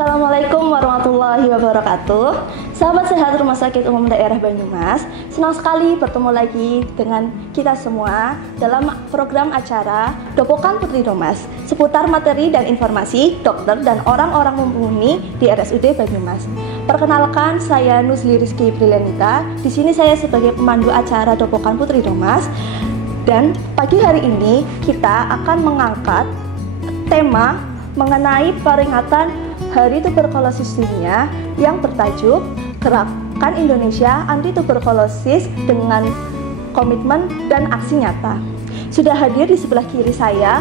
Assalamualaikum warahmatullahi wabarakatuh. Sahabat sehat Rumah Sakit Umum Daerah Banyumas, senang sekali bertemu lagi dengan kita semua dalam program acara Dopokan Putri Domas seputar materi dan informasi dokter dan orang-orang mumpuni di RSUD Banyumas. Perkenalkan, saya Nuzli Rizky Brilianita. Di sini saya sebagai pemandu acara Dopokan Putri Domas. Dan pagi hari ini kita akan mengangkat tema mengenai peringatan Hari Tuberkulosis Dunia yang bertajuk Gerakan Indonesia Anti Tuberkulosis dengan Komitmen dan Aksi Nyata. Sudah hadir di sebelah kiri saya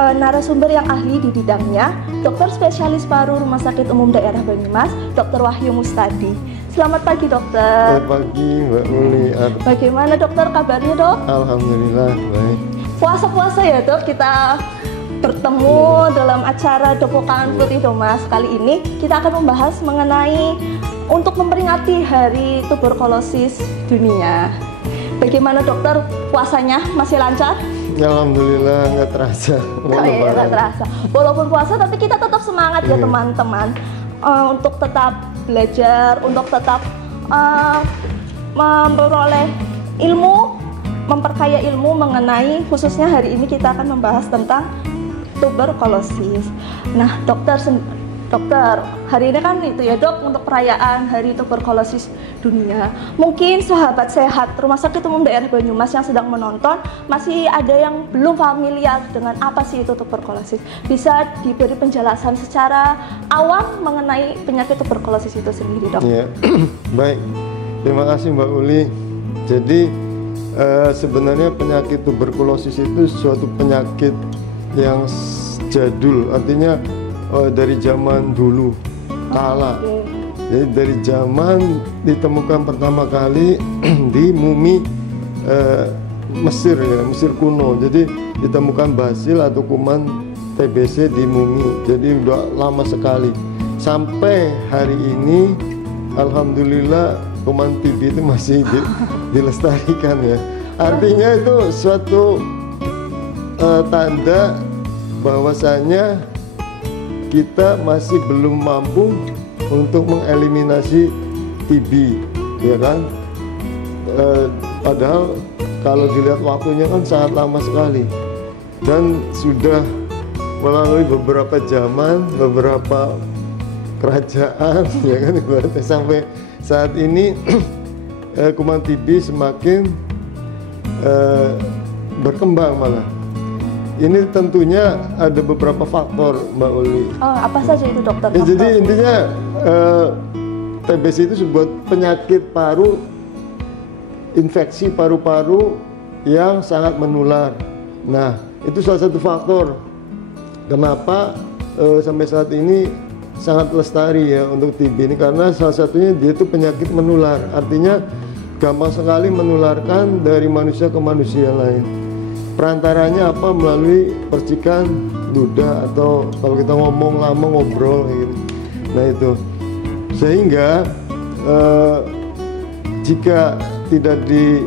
narasumber yang ahli di bidangnya, dokter spesialis paru Rumah Sakit Umum Daerah Banyumas, Dr. Wahyu Mustadi. Selamat pagi, dokter. Selamat pagi, Mbak Uli. Bagaimana dokter kabarnya, dok? Alhamdulillah baik. Puasa-puasa ya, dok, kita bertemu dalam acara Dopokan Putri Domas. Kali ini kita akan membahas mengenai untuk memperingati Hari Tuberkulosis Dunia. Bagaimana dokter, puasanya masih lancar? Alhamdulillah, nggak terasa. Nggak terasa. Walaupun puasa tapi kita tetap semangat ya teman-teman, untuk tetap belajar, untuk tetap memperoleh ilmu, memperkaya ilmu mengenai, khususnya hari ini kita akan membahas tentang tuberkulosis. Nah, dokter, hari ini kan itu ya, dok, untuk perayaan Hari Tuberkulosis Dunia. Mungkin sahabat sehat Rumah Sakit Umum Daerah Banyumas yang sedang menonton masih ada yang belum familiar dengan apa sih itu tuberkulosis. Bisa diberi penjelasan secara awam mengenai penyakit tuberkulosis itu sendiri, dok? Ya, baik. Terima kasih, Mbak Uli. Jadi sebenarnya penyakit tuberkulosis itu suatu penyakit yang jadul, artinya dari zaman dulu kala. Jadi dari zaman ditemukan pertama kali di mumi Mesir ya, Mesir kuno. Jadi ditemukan basil atau kuman TBC di mumi. Jadi udah lama sekali. Sampai hari ini alhamdulillah kuman TB itu masih dilestarikan ya. Artinya itu suatu tanda bahwasanya kita masih belum mampu untuk mengeliminasi TB, ya kan? Padahal kalau dilihat waktunya kan sangat lama sekali dan sudah melalui beberapa zaman, beberapa kerajaan, ya kan? Sampai saat ini kuman TB semakin berkembang malah. Ini tentunya ada beberapa faktor, Mbak Uli. Apa saja itu, dokter? Ya, jadi intinya TBC itu sebuah penyakit paru, infeksi paru-paru yang sangat menular. Nah, itu salah satu faktor kenapa sampai saat ini sangat lestari ya untuk TB ini, karena salah satunya dia itu penyakit menular. Artinya gampang sekali menularkan dari manusia ke manusia lain. Perantaranya apa? Melalui percikan ludah atau kalau kita ngomong lama ngobrol gitu. Nah itu, sehingga jika tidak di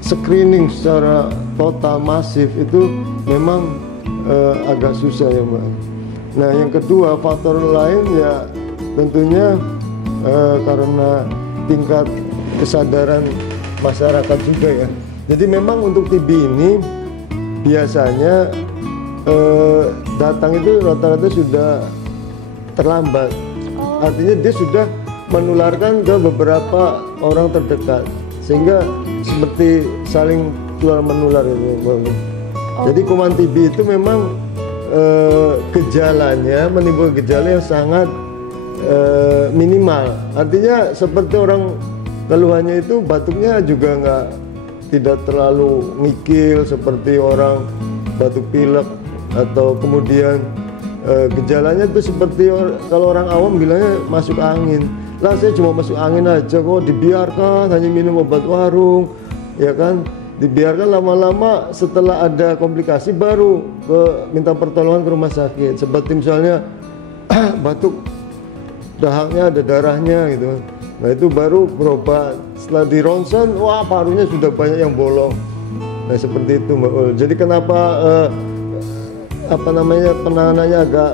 screening secara total masif itu memang agak susah ya, Mbak. Nah yang kedua, faktor lain ya tentunya karena tingkat kesadaran masyarakat juga ya. Jadi memang untuk TB ini biasanya datang itu rata-rata sudah terlambat. Artinya dia sudah menularkan ke beberapa orang terdekat, sehingga seperti saling tular menular itu. Jadi kuman TB itu memang gejalanya menimbulkan gejala yang sangat minimal. Artinya seperti orang keluhannya itu batuknya juga tidak terlalu ngikil seperti orang batuk pilek, atau kemudian gejalanya itu seperti kalau orang awam bilangnya masuk angin. Lah saya cuma masuk angin aja kok, dibiarkan hanya minum obat warung, ya kan? Dibiarkan lama-lama setelah ada komplikasi baru minta pertolongan ke rumah sakit. Seperti misalnya batuk dahaknya ada darahnya gitu. Nah itu baru berobat. Setelah di ronsen, wah parunya sudah banyak yang bolong. Nah seperti itu, Mbak Ul. Jadi kenapa penanganannya agak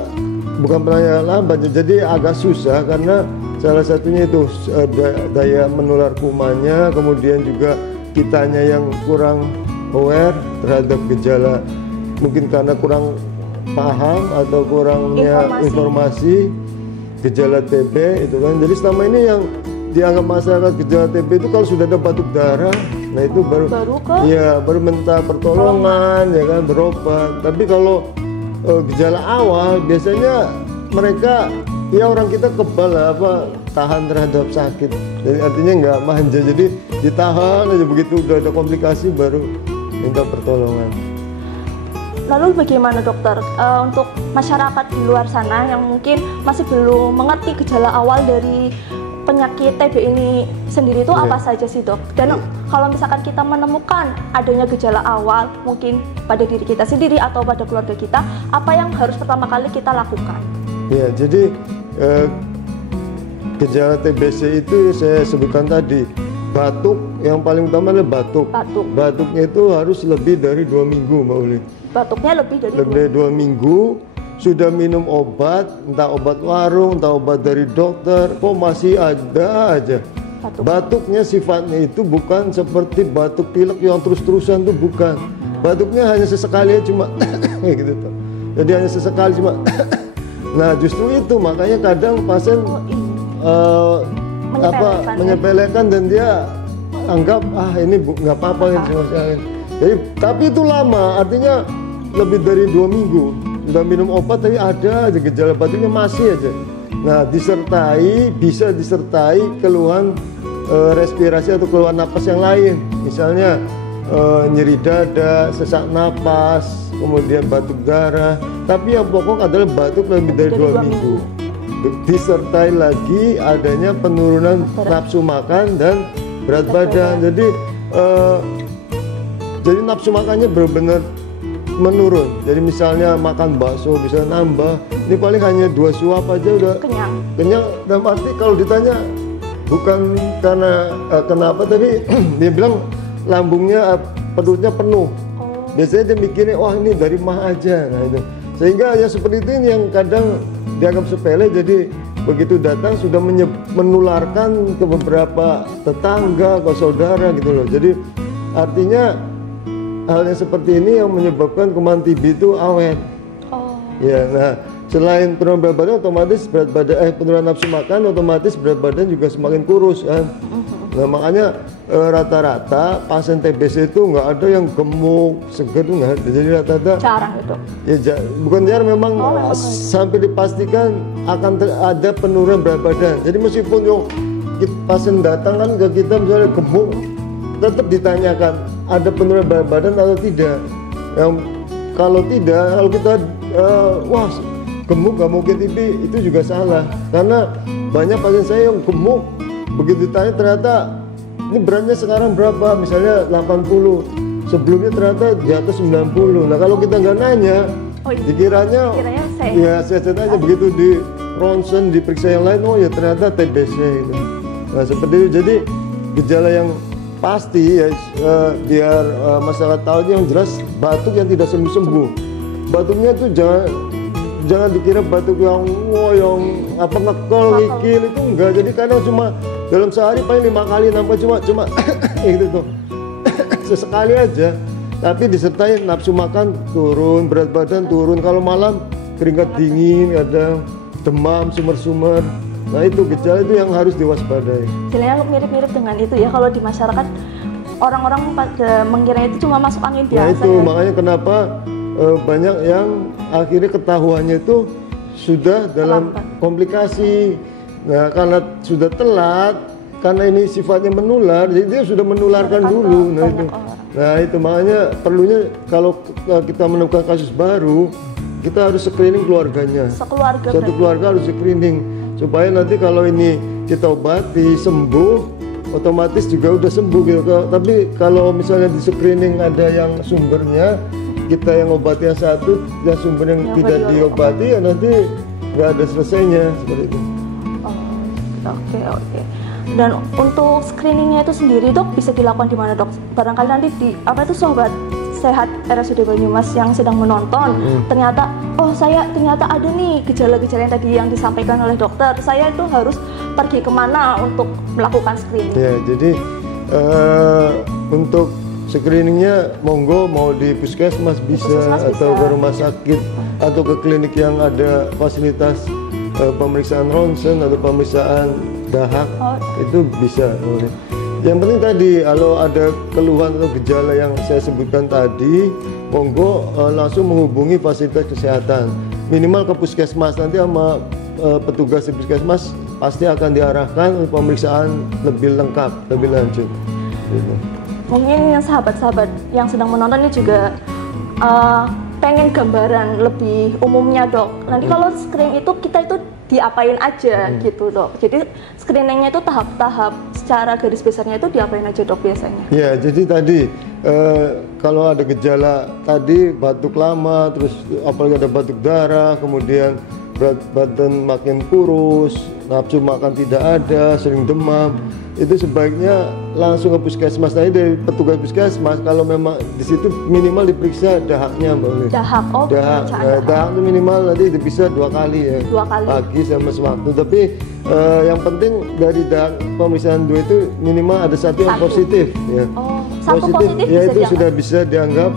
bukan penyakit lambat, jadi agak susah karena salah satunya itu daya menular kumannya, kemudian juga kitanya yang kurang aware terhadap gejala, mungkin karena kurang paham atau kurangnya informasi gejala TB itu kan. Jadi selama ini yang dianggap masyarakat gejala TB itu kalau sudah ada batuk darah, nah itu baru minta pertolongan ya kan, berobat. Tapi kalau gejala awal biasanya mereka ya orang kita kebal tahan terhadap sakit, jadi artinya nggak manja, jadi ditahan aja, begitu udah ada komplikasi baru minta pertolongan. Lalu bagaimana dokter untuk masyarakat di luar sana yang mungkin masih belum mengerti gejala awal dari penyakit TB ini sendiri itu apa saja sih dok? Dan kalau misalkan kita menemukan adanya gejala awal mungkin pada diri kita sendiri atau pada keluarga kita, apa yang harus pertama kali kita lakukan? Ya, jadi gejala TBC itu saya sebutkan tadi, batuk yang paling utama adalah batuk. Batuknya itu harus lebih dari 2 minggu, Mbak Uli. Batuknya lebih dari 2 minggu. Sudah minum obat, entah obat warung, entah obat dari dokter, kok masih ada aja. Batuknya sifatnya itu bukan seperti batuk pilek yang terus-terusan, tuh bukan. Batuknya hanya sesekali cuma gitu tuh. Jadi hanya sesekali cuma. Nah justru itu makanya kadang pasien menyepelekan dan dia anggap ini nggak apa-apa jadi, tapi itu lama, artinya lebih dari 2 minggu sudah minum obat tapi ada aja gejala batuknya masih aja. Nah bisa disertai keluhan respirasi atau keluhan napas yang lain, misalnya nyeri dada, sesak napas, kemudian batuk darah. Tapi yang pokok adalah batuk lebih dari 2 minggu. Disertai lagi adanya penurunan nafsu makan dan berat badan. Jadi nafsu makannya benar-benar menurun. Jadi misalnya makan bakso bisa nambah, ini paling hanya 2 suap aja udah kenyang. Dan arti kalau ditanya bukan karena kenapa, tapi dia bilang lambungnya, perutnya penuh. Biasanya dia mikirnya wah ini dari mah aja. Nah itu sehingga ya seperti itu yang kadang dianggap sepele, jadi begitu datang sudah menularkan ke beberapa tetangga, ke saudara gitu loh. Jadi artinya hal yang seperti ini yang menyebabkan kuman TB itu awet. Ya, nah selain penurunan berat badan, otomatis penurunan nafsu makan, otomatis berat badan juga semakin kurus kan. Nah makanya rata-rata pasien TBC itu nggak ada yang gemuk, seger, nggak ada. Jadi rata-rata jarang itu. Ya bukan jarang, memang sampai dipastikan akan ada penurunan berat badan. Jadi meskipun pasien datang kan ke kita misalnya gemuk, tetap ditanyakan ada penurunan berat badan atau tidak. Yang kalau tidak, kalau kita wah gemuk nggak mungkin TB, itu juga salah. Karena banyak pasien saya yang gemuk, begitu ditanya ternyata ini beratnya sekarang berapa, misalnya 80, sebelumnya ternyata di atas 90. Nah kalau kita nggak nanya, dikiranya ya sehat aja. Begitu di ronsen, diperiksa yang lain, oh ya ternyata TBC gitu. Nah seperti itu. Jadi gejala yang pasti ya, biar masyarakat tahu yang jelas, batuk yang tidak sembuh-sembuh. Batuknya tuh jangan dikira batuk yang ngekel, ngikil, itu enggak. Jadi kadang cuma dalam sehari paling 5 kali nampak, cuma gitu tuh sesekali aja. Tapi disertai nafsu makan turun, berat badan turun, kalau malam keringat dingin, ada demam, sumber-sumber. Nah itu gejala itu yang harus diwaspadai. Sebenarnya mirip-mirip dengan itu ya, kalau di masyarakat orang-orang pada mengira itu cuma masuk angin biasa. Nah itu makanya kenapa banyak yang akhirnya ketahuannya itu sudah dalam komplikasi. Nah karena sudah telat, karena ini sifatnya menular, jadi dia sudah menularkan dulu. Nah itu makanya perlunya kalau kita menemukan kasus baru, kita harus screening keluarganya. Satu keluarga harus screening supaya nanti kalau ini kita obati sembuh, otomatis juga udah sembuh gitu. Tapi kalau misalnya di screening ada yang sumbernya, kita yang obati yang satu, yang sumber yang tidak diobati, ya nanti nggak ada selesainya seperti itu. Oke. Dan untuk screeningnya itu sendiri dok bisa dilakukan di mana dok? Barangkali nanti sobat sehat RSUD Banyumas yang sedang menonton, ternyata ternyata ada nih gejala-gejala yang tadi yang disampaikan oleh dokter, saya itu harus pergi kemana untuk melakukan screening? Ya, jadi untuk screeningnya monggo mau di puskesmas bisa, atau ke rumah sakit atau ke klinik yang ada fasilitas pemeriksaan ronsen atau pemeriksaan dahak, itu bisa. Yang penting tadi kalau ada keluhan atau gejala yang saya sebutkan tadi, monggo langsung menghubungi fasilitas kesehatan, minimal ke puskesmas. Nanti sama petugas di puskesmas pasti akan diarahkan untuk pemeriksaan lebih lengkap, lebih lanjut gitu. Mungkin yang sahabat-sahabat yang sedang menonton ini juga pengen gambaran lebih umumnya, Dok. Nanti kalau screening itu kita itu diapain aja gitu, Dok. Jadi screeningnya itu tahap-tahap, secara garis besarnya itu diapain aja, Dok, biasanya? Ya, jadi tadi kalau ada gejala tadi batuk lama, terus apalagi ada batuk darah, kemudian berat badan makin kurus, nafsu makan tidak ada, sering demam, itu sebaiknya langsung ke puskesmas. Tadi dari petugas puskesmas, kalau memang di situ minimal diperiksa dahaknya, Mbak Uli. Dahak, Dahak itu minimal nanti diperiksa 2 kali ya, 2 kali pagi sama sewaktu. Tapi yang penting dari dahak pemeriksaan 2 itu minimal ada satu yang positif ya. Satu positif ya, bisa itu sudah bisa dianggap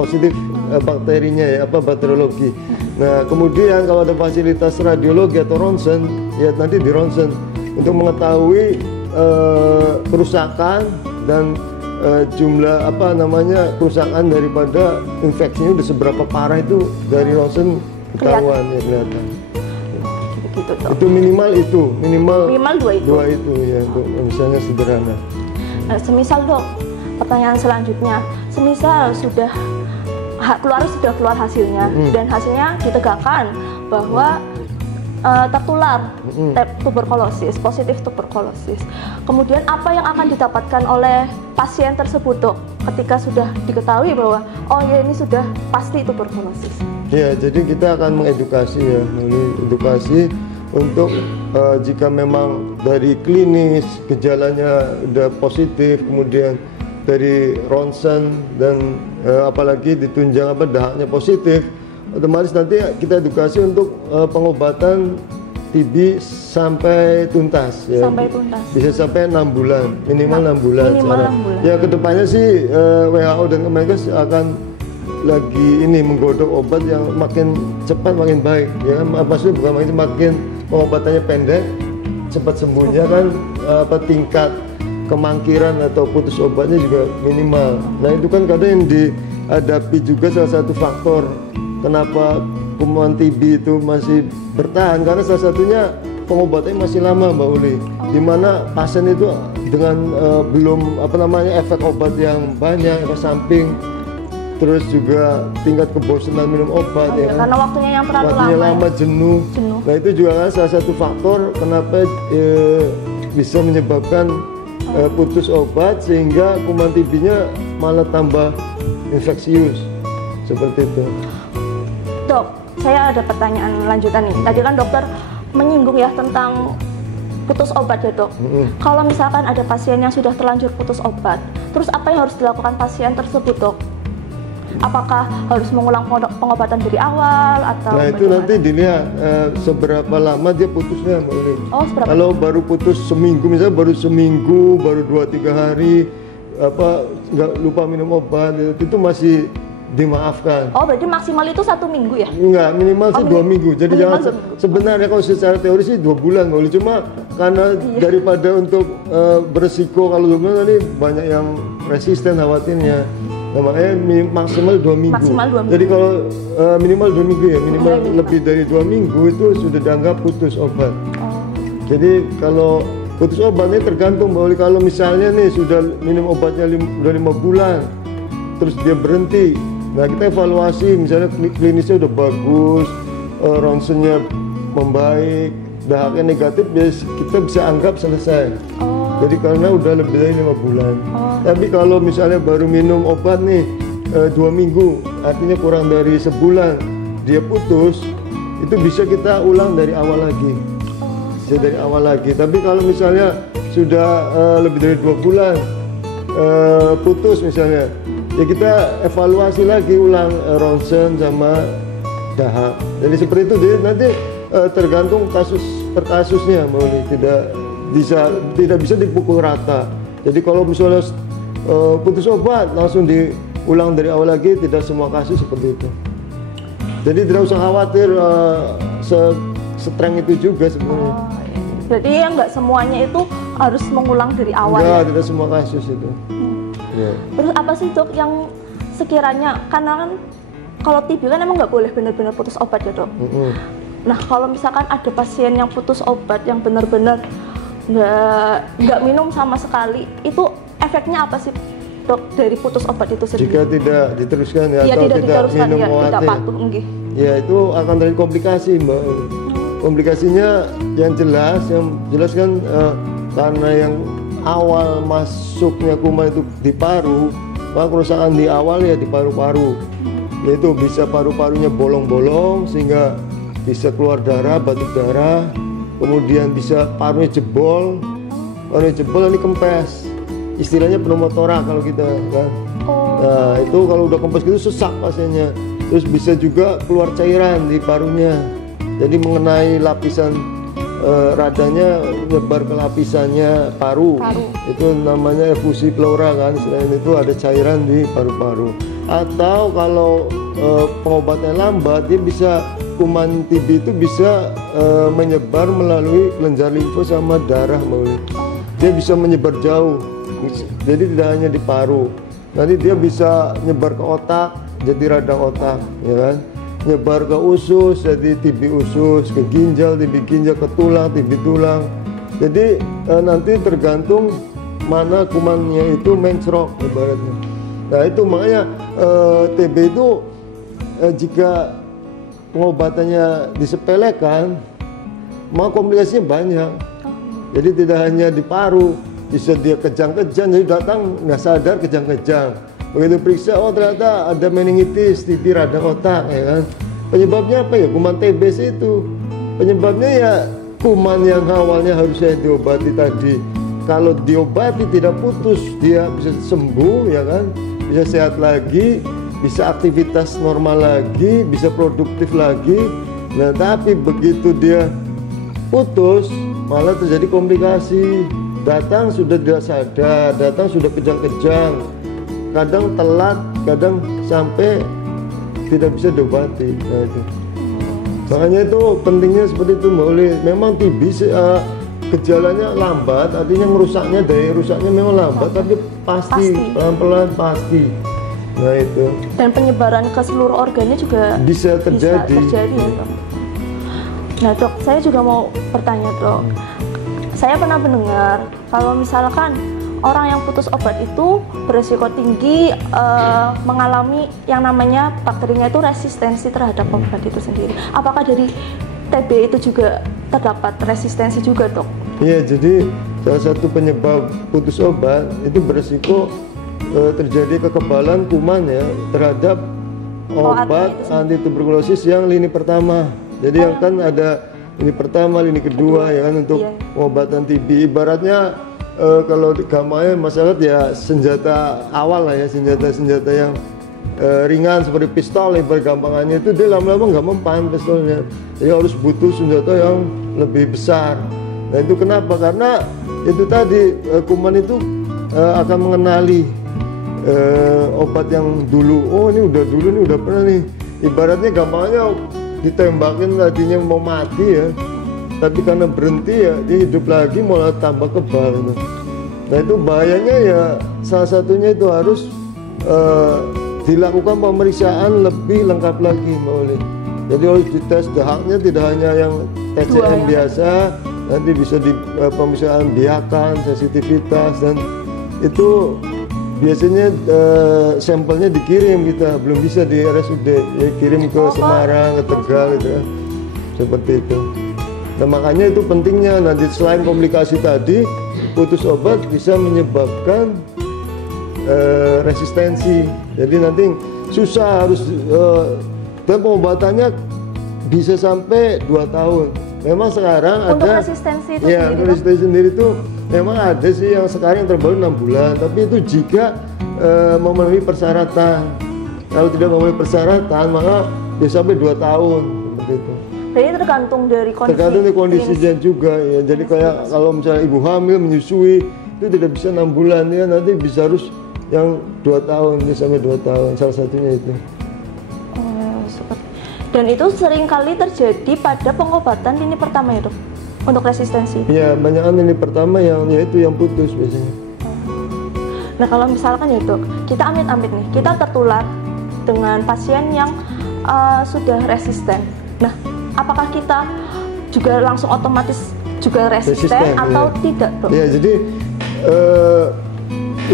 positif bakterinya ya, bakteriologi. Nah, kemudian kalau ada fasilitas radiologi atau ronsen, ya nanti di ronsen untuk mengetahui kerusakan dan jumlah kerusakan daripada infeksinya udah seberapa parah, itu dari ronsen ketahuan ya, kelihatan. Gitu, itu minimal 2 itu ya, untuk misalnya sederhana. Nah, semisal, Dok, pertanyaan selanjutnya, semisal sudah keluar hasilnya dan hasilnya ditegakkan bahwa tertular tuberkulosis, positif tuberkulosis. Kemudian apa yang akan didapatkan oleh pasien tersebut, Dok, ketika sudah diketahui bahwa ini sudah pasti tuberkulosis? Ya, jadi kita akan mengedukasi ya, edukasi untuk jika memang dari klinis gejalanya udah positif, kemudian dari ronsen dan apalagi ditunjang dahaknya positif, otomatis nanti kita edukasi untuk pengobatan TB sampai tuntas ya. Sampai tuntas. Bisa sampai 6 bulan, minimal 6 bulan. Minimal 6 bulan. Ya, kedepannya sih WHO dan Kemenkes akan lagi menggodok obat yang makin cepat makin baik ya. Maksudnya bukan makin pengobatannya pendek, cepat sembuhnya kan, tingkat kemangkiran atau putus obatnya juga minimal. Nah, itu kan kadang yang dihadapi juga salah satu faktor kenapa kuman TB itu masih bertahan, karena salah satunya pengobatannya masih lama, Mbak Uli, dimana pasien itu dengan belum efek obat yang banyak, efek samping, terus juga tingkat kebosanan minum obat ya kan? Karena waktunya yang terlalu lama, jenuh. Nah, itu juga kan salah satu faktor kenapa bisa menyebabkan putus obat, sehingga kuman TB-nya malah tambah infeksius seperti itu. Dok, saya ada pertanyaan lanjutan nih. Tadi kan dokter menyinggung ya tentang putus obat ya, Dok. Kalau misalkan ada pasien yang sudah terlanjur putus obat, terus apa yang harus dilakukan pasien tersebut, Dok? Apakah harus mengulang pengobatan dari awal atau Nah, itu nanti dilihat seberapa lama dia putusnya, Mbak Uli. Kalau baru putus seminggu, misalnya baru 2-3 hari nggak lupa minum obat, itu masih dimaafkan. Berarti maksimal itu 1 minggu ya? Enggak, minimal sih 2 minggu. Jadi jangan sebenarnya kalau secara teori sih 2 bulan, Mbak Uli. Cuma karena daripada untuk beresiko kalau 2 bulan, nanti banyak yang resisten khawatirnya. Nah, makanya maksimal 2 minggu. Jadi kalau minimal 2 minggu ya, minimal lebih dari 2 minggu itu sudah dianggap putus obat. Jadi kalau putus obatnya tergantung, Mbak Uli. Kalau misalnya nih sudah minum obatnya udah 5 bulan, terus dia berhenti, nah kita evaluasi, misalnya klinisnya udah bagus, ronsennya membaik, dahaknya negatif, kita bisa anggap selesai. Jadi karena udah lebih dari 5 bulan. Tapi kalau misalnya baru minum obat nih 2 minggu, artinya kurang dari sebulan, dia putus, itu bisa kita ulang dari awal lagi. Dari awal lagi. Tapi kalau misalnya sudah lebih dari 2 bulan putus misalnya, ya kita evaluasi lagi ulang ronsen sama dahak. Jadi seperti itu. Jadi nanti tergantung kasus per kasusnya, tidak bisa dipukul rata. Jadi kalau misalnya putus obat langsung diulang dari awal lagi, tidak semua kasus seperti itu. Jadi tidak usah khawatir streng itu juga sebenarnya. Jadi ya nggak semuanya itu harus mengulang dari awal. Enggak, ya? tidak semua kasus itu. Ya. Terus apa sih dok yang sekiranya, karena kan kalau TB kan emang nggak boleh benar-benar putus obat ya dok. Nah kalau misalkan ada pasien yang putus obat yang benar-benar nggak minum sama sekali, itu efeknya apa sih dok dari putus obat itu sendiri? Jika tidak diteruskan ya, atau tidak diteruskan, minum ya, obat, tidak patuh, ya itu akan terjadi komplikasi mbak. Komplikasinya yang jelas kan karena yang awal masuknya kuman itu di paru, maka kerusakan di awal ya di paru-paru, yaitu bisa paru-parunya bolong-bolong sehingga bisa keluar darah, batuk darah, kemudian bisa parunya jebol ini kempes, istilahnya pneumotora kalau kita kan. Nah itu kalau udah kempes gitu sesak pasiennya, terus bisa juga keluar cairan di parunya, jadi mengenai lapisan radanya nyebar ke lapisannya paru. Itu namanya efusi pleura kan, selain itu ada cairan di paru-paru. Atau kalau pengobatannya lambat, dia bisa kuman TB itu bisa menyebar melalui kelenjar limfo sama darah, dia bisa menyebar jauh, jadi tidak hanya di paru, nanti dia bisa nyebar ke otak jadi radang otak, ya kan, nyebar ke usus jadi TB usus, ke ginjal TB ginjal, ke tulang TB tulang. Jadi nanti tergantung mana kumannya itu mencrok ibaratnya. Nah itu makanya TB itu jika pengobatannya disepelekan, maka komplikasinya banyak. Jadi tidak hanya di paru, bisa dia kejang-kejang, jadi datang nggak sadar kejang-kejang. Begitu periksa, oh ternyata ada meningitis, TB radang otak, ya kan. Penyebabnya apa ya? Kuman TBC itu. Penyebabnya ya kuman yang awalnya harusnya diobati tadi. Kalau diobati tidak putus, dia bisa sembuh, ya kan, bisa sehat lagi, bisa aktivitas normal lagi, bisa produktif lagi. Nah tapi begitu dia putus, malah terjadi komplikasi. Datang sudah tidak sadar, datang sudah kejang-kejang, kadang telat, kadang sampai tidak bisa diobati. Nah itu makanya itu pentingnya seperti itu Mbak Uli. Memang TB gejalanya lambat, artinya ngerusaknya, daya rusaknya memang lambat, tapi pasti pelan-pelan pasti. Nah itu. Dan penyebaran ke seluruh organnya juga bisa terjadi. Ya, dok. Nah dok, saya juga mau bertanya dok. Saya pernah mendengar kalau misalkan orang yang putus obat itu beresiko tinggi mengalami yang namanya bakterinya itu resistensi terhadap obat itu sendiri. Apakah dari TB itu juga terdapat resistensi juga dok? Iya, jadi salah satu penyebab putus obat itu beresiko terjadi kekebalan kuman ya terhadap obat anti tuberkulosis yang lini pertama. Jadi yang kan ada lini pertama, lini kedua ya kan untuk pengobatan TB. Ibaratnya kalau di gampangnya masyarakat ya senjata awal lah ya, senjata yang ringan seperti pistol, ibarat gampangannya itu dia lama-lama nggak mempan pistolnya. Jadi harus butuh senjata yang lebih besar. Nah itu kenapa? Karena itu tadi kuman itu akan mengenali obat yang dulu. Oh ini udah dulu, ini udah pernah nih. Ibaratnya gampangnya ditembakin tadinya mau mati ya, tapi karena berhenti ya dia hidup lagi malah tambah kebal itu. Nah itu bahayanya ya, salah satunya itu harus dilakukan pemeriksaan lebih lengkap lagi Mbak Oli. Jadi harus dites dahaknya, tidak hanya yang TCM biasa, nanti bisa di pemeriksaan biakan, sensitivitas, dan itu biasanya sampelnya dikirim, kita belum bisa di RSUD ya, kirim ke Semarang, ke Tegal gitu ya, seperti itu. Nah makanya itu pentingnya, nanti selain komplikasi tadi, putus obat bisa menyebabkan resistensi. Jadi nanti susah, harus dan pengobatannya bisa sampai 2 tahun. Memang sekarang untuk ada resistensi itu ya, sendiri, resistensi sendiri itu memang ada sih yang sekarang yang terbaru 6 bulan, tapi itu jika memenuhi persyaratan. Kalau tidak memenuhi persyaratan, maka bisa sampai 2 tahun seperti itu. Jadi tergantung dari kondisi. Tergantung dari kondisinya juga ya. Jadi kayak kalau misalnya ibu hamil menyusui itu tidak bisa 6 bulan ya, nanti bisa harus yang 2 tahun bisa sampai 2 tahun, salah satunya itu. Dan itu seringkali terjadi pada pengobatan lini pertama ya dok, untuk resistensi. Ya, banyakan lini pertama yang yaitu yang putus biasanya. Nah kalau misalkan ya dok, kita amit-amit nih, kita tertular dengan pasien yang sudah resisten. Nah, apakah kita juga langsung otomatis juga resisten atau ya. tidak dok? Ya, jadi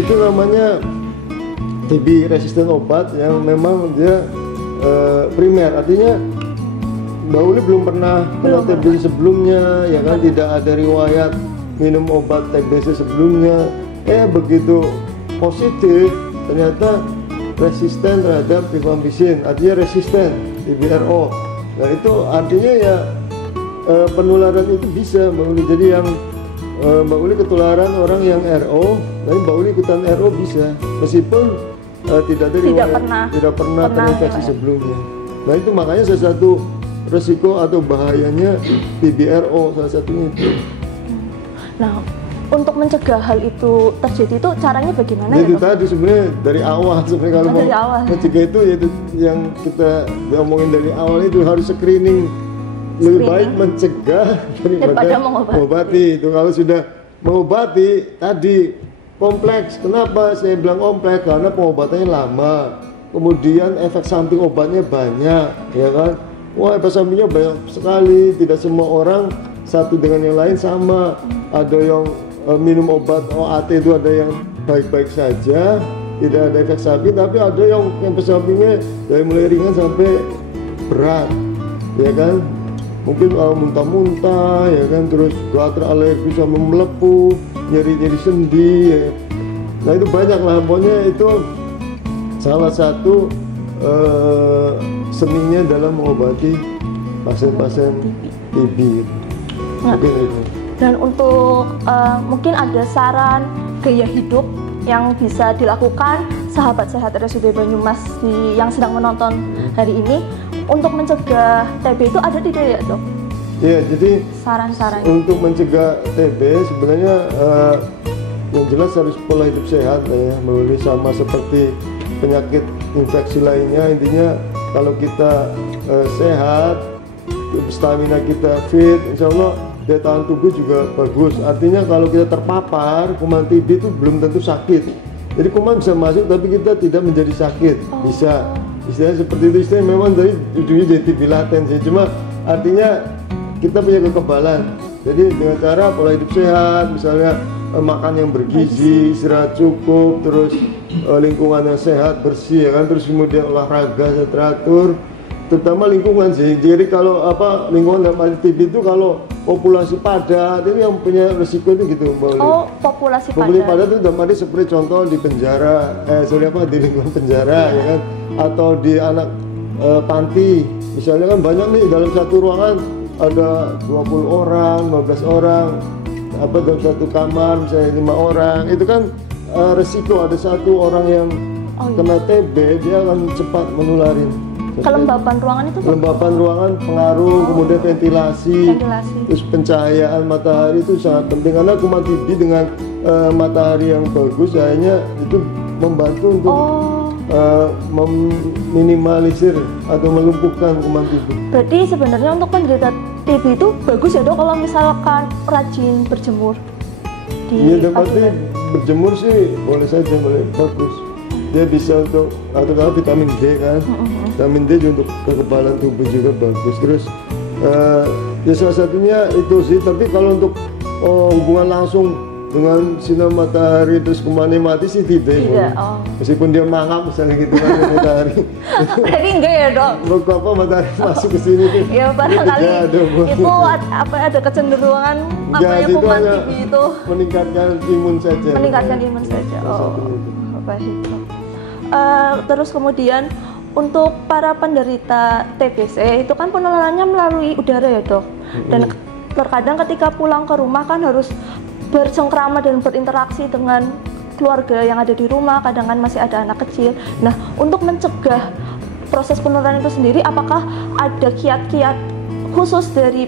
itu namanya TB resisten obat yang memang dia primer, artinya Mbak Uli belum pernah kena TBC sebelumnya, ya kan, tidak ada riwayat minum obat TBC sebelumnya. Begitu positif, ternyata resisten terhadap rifampicin, artinya resisten TBRO. Nah itu artinya ya penularan itu bisa Mbak Uli. Jadi yang Mbak Uli ketularan orang yang RO, tapi Mbak Uli ikutan RO bisa, meskipun tidak pernah terinfeksi sebelumnya. Nah itu makanya salah satu resiko atau bahayanya TBRO, salah satunya itu. Nah untuk mencegah hal itu terjadi itu caranya bagaimana ya? Itu tadi sebenarnya dari awal sebenarnya kalau mau mencegah itu yaitu yang kita ngomongin dari awal itu harus screening. Lebih baik mencegah daripada mengobati. Itu kalau sudah mengobati tadi kompleks. Kenapa saya bilang kompleks? Karena pengobatannya lama, kemudian efek samping obatnya banyak, ya kan? Wah, efek sampingnya banyak sekali. Tidak semua orang satu dengan yang lain sama. Ada yang minum obat OAT itu ada yang baik-baik saja, tidak ada efek samping, tapi ada yang efek sampingnya dari mulai ringan sampai berat, ya kan? Mungkin muntah-muntah, ya kan, terus gatal alergi sampai melepuh, nyeri-nyeri sendi, ya. Nah itu banyak lah, pokoknya itu salah satu seninya dalam mengobati pasien-pasien TB. Mungkin itu. Dan untuk mungkin ada saran gaya hidup yang bisa dilakukan sahabat sehat RSUD Banyumas yang sedang menonton hari ini untuk mencegah TB itu ada tidak ya dok? Iya, jadi saran-sarannya untuk mencegah TB sebenarnya yang jelas harus pola hidup sehat ya, melalui sama seperti penyakit infeksi lainnya. Intinya kalau kita sehat, stamina kita fit, insya Allah daya tahan tubuh juga bagus. Artinya kalau kita terpapar kuman TB itu belum tentu sakit. Jadi kuman bisa masuk tapi kita tidak menjadi sakit, bisa. Istilahnya seperti itu, istilahnya memang dari ujungnya jadi TB laten sih. Cuma artinya kita punya kekebalan. Jadi dengan cara pola hidup sehat, misalnya makan yang bergizi, istirahat cukup, terus lingkungan yang sehat, bersih, ya kan, terus kemudian olahraga teratur, terutama lingkungan sih. Jadi kalau lingkungan dalam TB itu kalau populasi padat itu yang punya resiko itu gitu Mbak Uli. Populasi padat itu dalam arti seperti contoh di penjara, di lingkungan penjara, ya kan, atau di anak panti, misalnya kan banyak nih dalam satu ruangan ada 20 orang, 15 orang, dalam satu kamar misalnya 5 orang, itu kan resiko ada satu orang yang kena TB dia akan cepat menularin. Kelembapan ruangan itu? Kelembapan ruangan pengaruh, kemudian ventilasi, terus pencahayaan matahari itu sangat penting karena kuman TB dengan matahari yang bagus akhirnya itu membantu untuk meminimalisir atau melumpuhkan kuman TB. Berarti sebenarnya untuk penderita TB itu bagus ya dok kalau misalkan rajin berjemur? Iya, berarti berjemur sih boleh saja, boleh, bagus. Dia bisa untuk atau vitamin D kan, vitamin D juga untuk kekebalan tubuh juga bagus. Terus ya salah satunya itu sih. Tapi kalau untuk hubungan langsung dengan sinar matahari terus kumannya mati sih tidak. Meskipun dia mangap misalnya gitu kan matahari. Jadi enggak ya dok? Apa matahari masuk ke sini tuh? Ya barangkali itu ada kecenderungan namanya kuman TB itu meningkatkan imun saja. Meningkatkan imun saja. Baik. Terus kemudian untuk para penderita TBC itu kan penularannya melalui udara ya dok, dan terkadang ketika pulang ke rumah kan harus bercengkrama dan berinteraksi dengan keluarga yang ada di rumah, kadang kan masih ada anak kecil. Nah, untuk mencegah proses penularan itu sendiri, apakah ada kiat-kiat khusus dari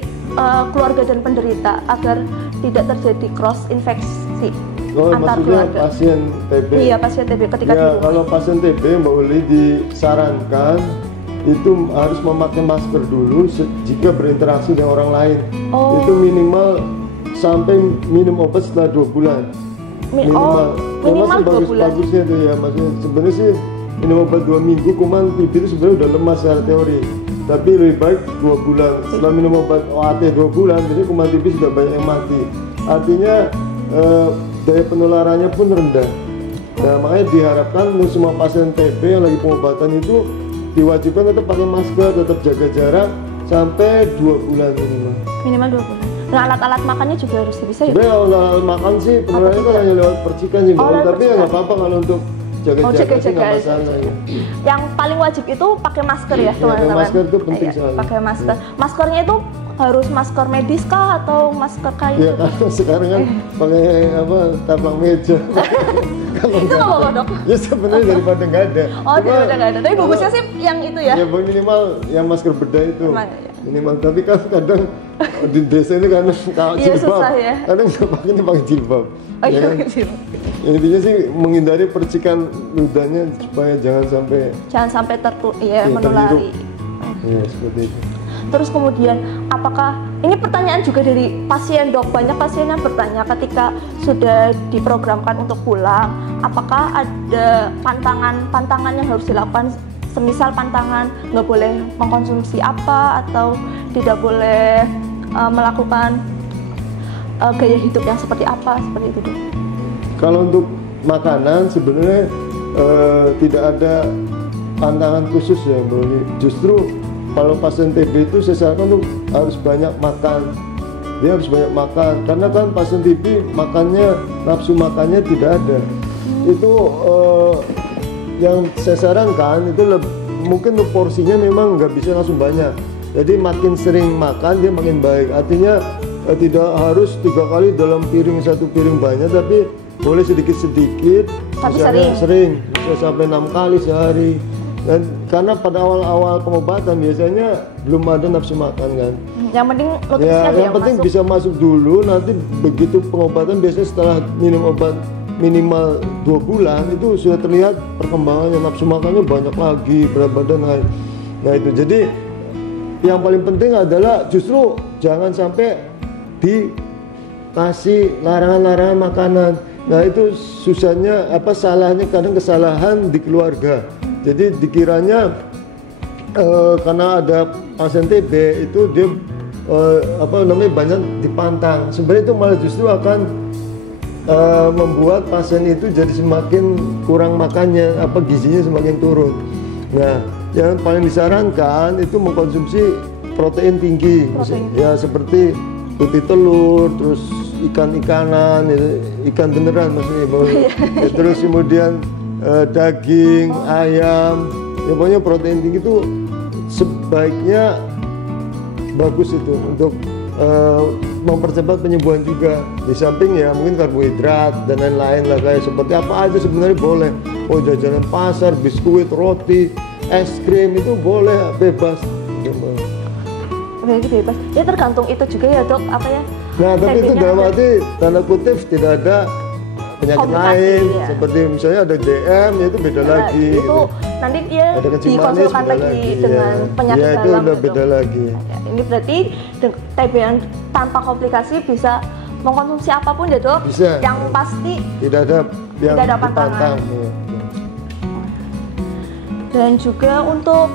keluarga dan penderita agar tidak terjadi cross infeksi antar maksudnya keluarga? pasien TB? Iya, pasien TB ketika di Ya, rumah. kalau pasien TB Mbak Uli disarankan itu harus memakai masker dulu jika berinteraksi dengan orang lain. Oh. Itu minimal sampai minum obat setelah 2 bulan. Minimal Memang 2 bulan. bagusnya itu ya, maksudnya sebenarnya sih minum obat 2 minggu kuman TB itu sebenarnya udah lemah secara teori. Tapi lebih baik 2 bulan. Setelah minum obat OAT 2 bulan, jadi kuman TB sudah banyak yang mati. Artinya daya penularannya pun rendah. Nah, makanya diharapkan semua pasien TB yang lagi pengobatan itu diwajibkan tetap pakai masker, tetap jaga jarak sampai 2 bulan minimal. Minimal 2 bulan. Nah, alat-alat makannya juga harus bisa ya? Sebenarnya kalau makan sih penularannya kan hanya lewat percikan sih, Oh, lewat tapi ya nggak apa-apa kalau untuk jaga-jaga sih nggak masalah ya. Yang paling wajib itu pakai masker ya, Iya, teman-teman. masker itu penting Iya, sekali. pakai masker. Maskernya itu harus masker medis kah atau masker kain? Ya karena sekarang kan pakai apa taplak meja. Kalau Itu nggak apa-apa, Dok? Ya sebenarnya daripada nggak ada. Oh, tidak ada. Tapi bagusnya sih yang itu ya. Ya minimal yang masker bedah itu. Emang, ya. Minimal, tapi kan kadang di desa ini kan kalau Iya, jilbab, susah ya. kadang nggak pakai jilbab. Oh iya, kan? gitu. Intinya sih menghindari percikan ludahnya supaya jangan sampai Jangan sampai ya, menulari. Ya seperti itu. Terus kemudian apakah ini pertanyaan juga dari pasien, Dok? Banyak pasien yang bertanya ketika sudah diprogramkan untuk pulang, apakah ada pantangan yang harus dilakukan? Semisal pantangan nggak boleh mengkonsumsi apa atau tidak boleh melakukan gaya hidup yang seperti apa, seperti itu, Dok? Kalau untuk makanan sebenarnya tidak ada pantangan khusus ya, Mbak Uli. Justru kalau pasien TB itu saya sarankan untuk harus banyak makan. Dia harus banyak makan karena kan pasien TB makannya, nafsu makannya tidak ada. Itu yang saya sarankan itu mungkin untuk porsinya memang nggak bisa langsung banyak. Jadi makin sering makan dia makin baik. Artinya tidak harus 3 kali dalam piring, 1 piring banyak, tapi boleh sedikit-sedikit. Tapi sering, bisa sampai 6 kali sehari. Dan karena pada awal-awal pengobatan biasanya belum ada nafsu makan kan. Yang penting Ya, nutrisinya yang penting masuk. bisa masuk dulu. Nanti begitu pengobatan biasanya setelah minum obat minimal 2 bulan itu sudah terlihat perkembangannya, nafsu makannya banyak lagi, berat badan naik. Nah itu jadi yang paling penting adalah justru jangan sampai dikasih larangan-larangan makanan. Nah itu susahnya salahnya kadang kesalahan di keluarga. Jadi dikiranya karena ada pasien TB itu dia banyak dipantang. Sebenarnya itu malah justru akan membuat pasien itu jadi semakin kurang makannya, gizinya semakin turun. Nah, yang paling disarankan itu mengkonsumsi protein tinggi, ya seperti putih telur, terus ikan-ikanan, ikan beneran maksudnya, ya, terus kemudian daging, ayam, ya pokoknya protein tinggi itu sebaiknya bagus itu untuk mempercepat penyembuhan juga. Di samping ya mungkin karbohidrat dan lain-lain lah, kayak seperti apa aja sebenarnya boleh. Oh jajanan pasar, biskuit, roti, es krim itu boleh bebas. Bebas. Ya tergantung itu juga ya, Dok, Nah tapi itu dalam arti tanda kutip tidak ada penyakit lain, ya. seperti misalnya ada DM, ya itu beda lagi. Itu gitu. nanti dia Ada kencing manis, dikonsulkan beda lagi lagi, dengan ya. penyakit Ya, itu dalam. udah gitu. beda lagi. Ya, ini berarti TB yang tanpa komplikasi bisa mengkonsumsi apapun ya, Dok. Bisa. Yang pasti Tidak ada yang tidak ada pantangan. dipantang. Ya. Dan juga untuk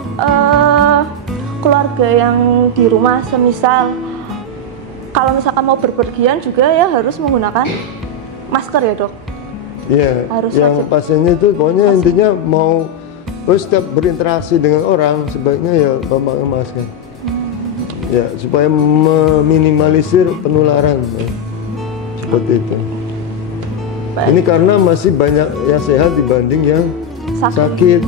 keluarga yang di rumah, semisal kalau misalkan mau berpergian juga ya harus menggunakan masker ya, Dok. Iya, Harus yang wajib. pasiennya itu pokoknya intinya mau setiap berinteraksi dengan orang sebaiknya ya memakai masker. Ya, supaya meminimalisir penularan. Ya. Seperti itu. Baik. Ini karena masih banyak yang sehat dibanding yang sakit.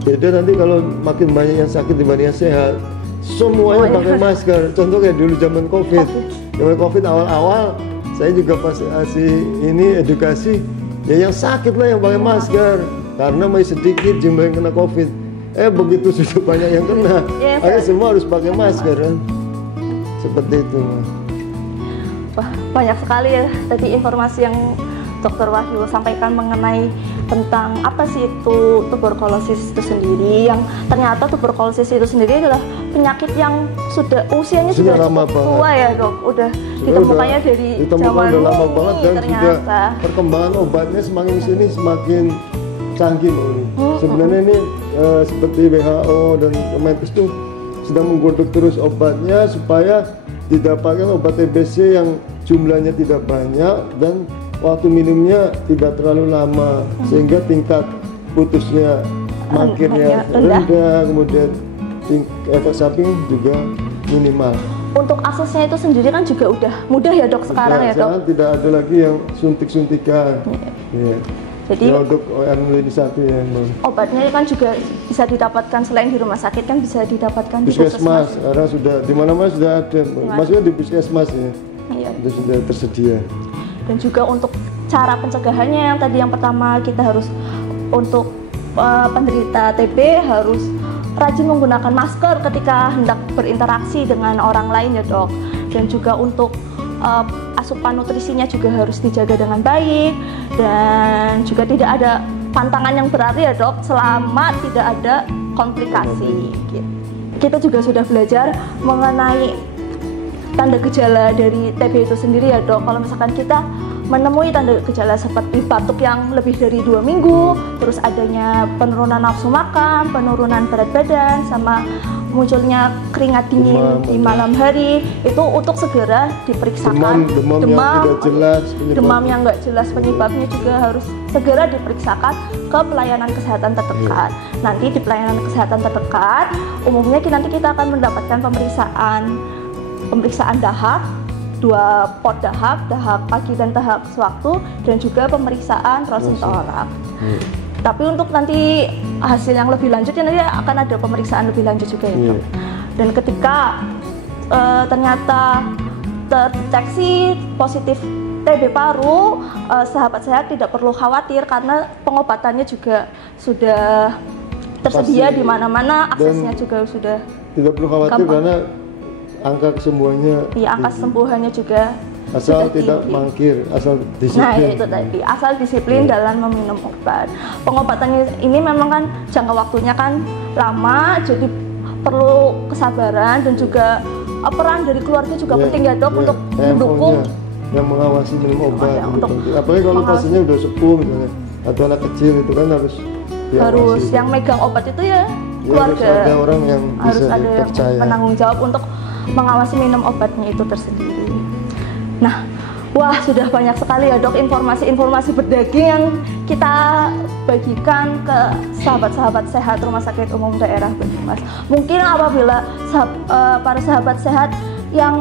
Beda nanti kalau makin banyak yang sakit dibanding yang sehat. Semuanya pakai masker. Contoh kayak dulu zaman COVID. Zaman COVID awal-awal saya juga pas kasih ini edukasi Ya yang sakit lah yang pakai masker, karena masih sedikit jumlah yang kena COVID. Begitu sudah banyak yang kena, akhirnya semua harus pakai masker kan. Seperti itu. Wah, banyak sekali ya tadi informasi yang Dr. Wahyu sampaikan mengenai tentang apa sih itu tuberkulosis itu sendiri, yang ternyata tuberkulosis itu sendiri adalah penyakit yang sudah usianya sudah lama cukup tua ya dok, udah ditemukannya dari zaman udah lama banget dan ternyata. juga perkembangan obatnya semakin sini semakin canggih loh. Sebenarnya ini seperti WHO dan Kemenkes itu sedang menggodok terus obatnya supaya didapatkan obat TBC yang jumlahnya tidak banyak dan waktu minumnya tidak terlalu lama, sehingga tingkat putusnya makinnya rendah, kemudian efek samping juga minimal. Untuk aksesnya itu sendiri kan juga udah mudah ya dok sekarang ya dok? Tidak ada lagi yang suntik-suntikan. Ya. Jadi ya, untuk ini satu ya. Obatnya kan juga bisa didapatkan selain di rumah sakit, kan bisa didapatkan di puskesmas. Karena sudah di mana-mana sudah ada, maksudnya di puskesmas ya. Iya. Itu sudah tersedia. Dan juga untuk cara pencegahannya yang tadi yang pertama kita harus untuk penderita TB harus rajin menggunakan masker ketika hendak berinteraksi dengan orang lain ya dok. Dan juga untuk asupan nutrisinya juga harus dijaga dengan baik, dan juga tidak ada pantangan yang berarti ya dok selama tidak ada komplikasi. Kita juga sudah belajar mengenai tanda gejala dari TB itu sendiri ya dok. Kalau misalkan kita menemui tanda gejala seperti batuk yang lebih dari 2 minggu, terus adanya penurunan nafsu makan, penurunan berat badan, sama munculnya keringat dingin di malam hari, itu untuk segera diperiksakan. Demam yang nggak jelas penyebabnya juga harus segera diperiksakan ke pelayanan kesehatan terdekat. Nanti di pelayanan kesehatan terdekat, umumnya nanti kita akan mendapatkan pemeriksaan dahak, 2 pot dahak pagi dan dahak sewaktu, dan juga pemeriksaan ronsen torak. Tapi untuk nanti hasil yang lebih lanjut nanti akan ada pemeriksaan lebih lanjut juga ya. Dan ketika ternyata terdeteksi positif TB paru, sahabat sehat tidak perlu khawatir karena pengobatannya juga sudah tersedia di mana-mana, aksesnya juga sudah tidak perlu khawatir karena angka kesembuhannya. Iya, angka kesembuhannya juga asal tidak mangkir, asal disiplin. Nah itu tadi, asal disiplin dalam meminum obat. Pengobatannya ini memang kan jangka waktunya kan lama, jadi perlu kesabaran dan juga peran dari keluarga juga penting ya dok untuk mendukung yang mengawasi minum obat. Apalagi kalau pasiennya udah sepuh misalnya atau anak kecil itu kan harus yang megang obat itu ya keluarga. Harus ada orang yang harus bisa ada dipercaya, yang penanggung jawab untuk mengawasi minum obatnya itu tersendiri. Nah, wah sudah banyak sekali ya dok informasi-informasi berdaging yang kita bagikan ke sahabat-sahabat sehat Rumah Sakit Umum Daerah Banyumas. Mungkin apabila para sahabat sehat yang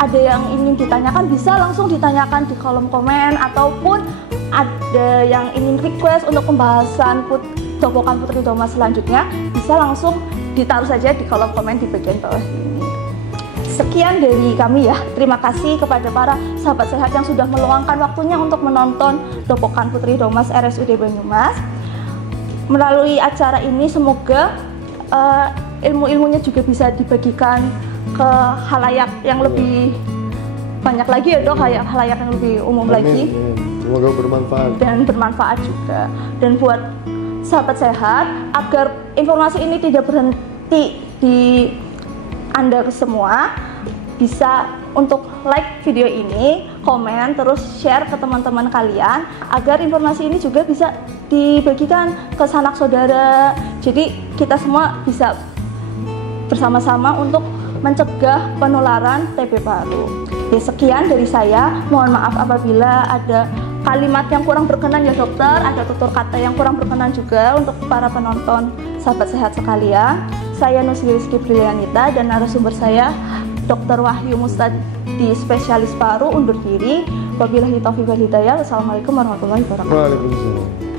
ada yang ingin ditanyakan bisa langsung ditanyakan di kolom komen, ataupun ada yang ingin request untuk pembahasan Dopokan Putri Thomas selanjutnya bisa langsung ditaruh saja di kolom komen di bagian bawah ini. Sekian dari kami ya, terima kasih kepada para sahabat sehat yang sudah meluangkan waktunya untuk menonton Dopokan Putri Thomas RSUD Banyumas. Melalui acara ini semoga ilmu-ilmunya juga bisa dibagikan ke halayak yang lebih banyak lagi ya dok, halayak yang lebih umum lagi. Semoga bermanfaat. Dan bermanfaat juga. Dan buat sahabat sehat, agar informasi ini tidak berhenti di Anda semua, bisa untuk like video ini, komen, terus share ke teman-teman kalian agar informasi ini juga bisa dibagikan ke sanak saudara. Jadi kita semua bisa bersama-sama untuk mencegah penularan TB paru. Ya, sekian dari saya. Mohon maaf apabila ada kalimat yang kurang berkenan ya dokter, ada tutur kata yang kurang berkenan juga untuk para penonton sahabat sehat sekalian. Saya Nusli Rizky Brilianita dan narasumber saya Dr. Wahyu Mustadi, spesialis paru, undur diri. Wabillahi taufiq wal hidayah. Wassalamualaikum warahmatullahi wabarakatuh. Waalaikumsalam.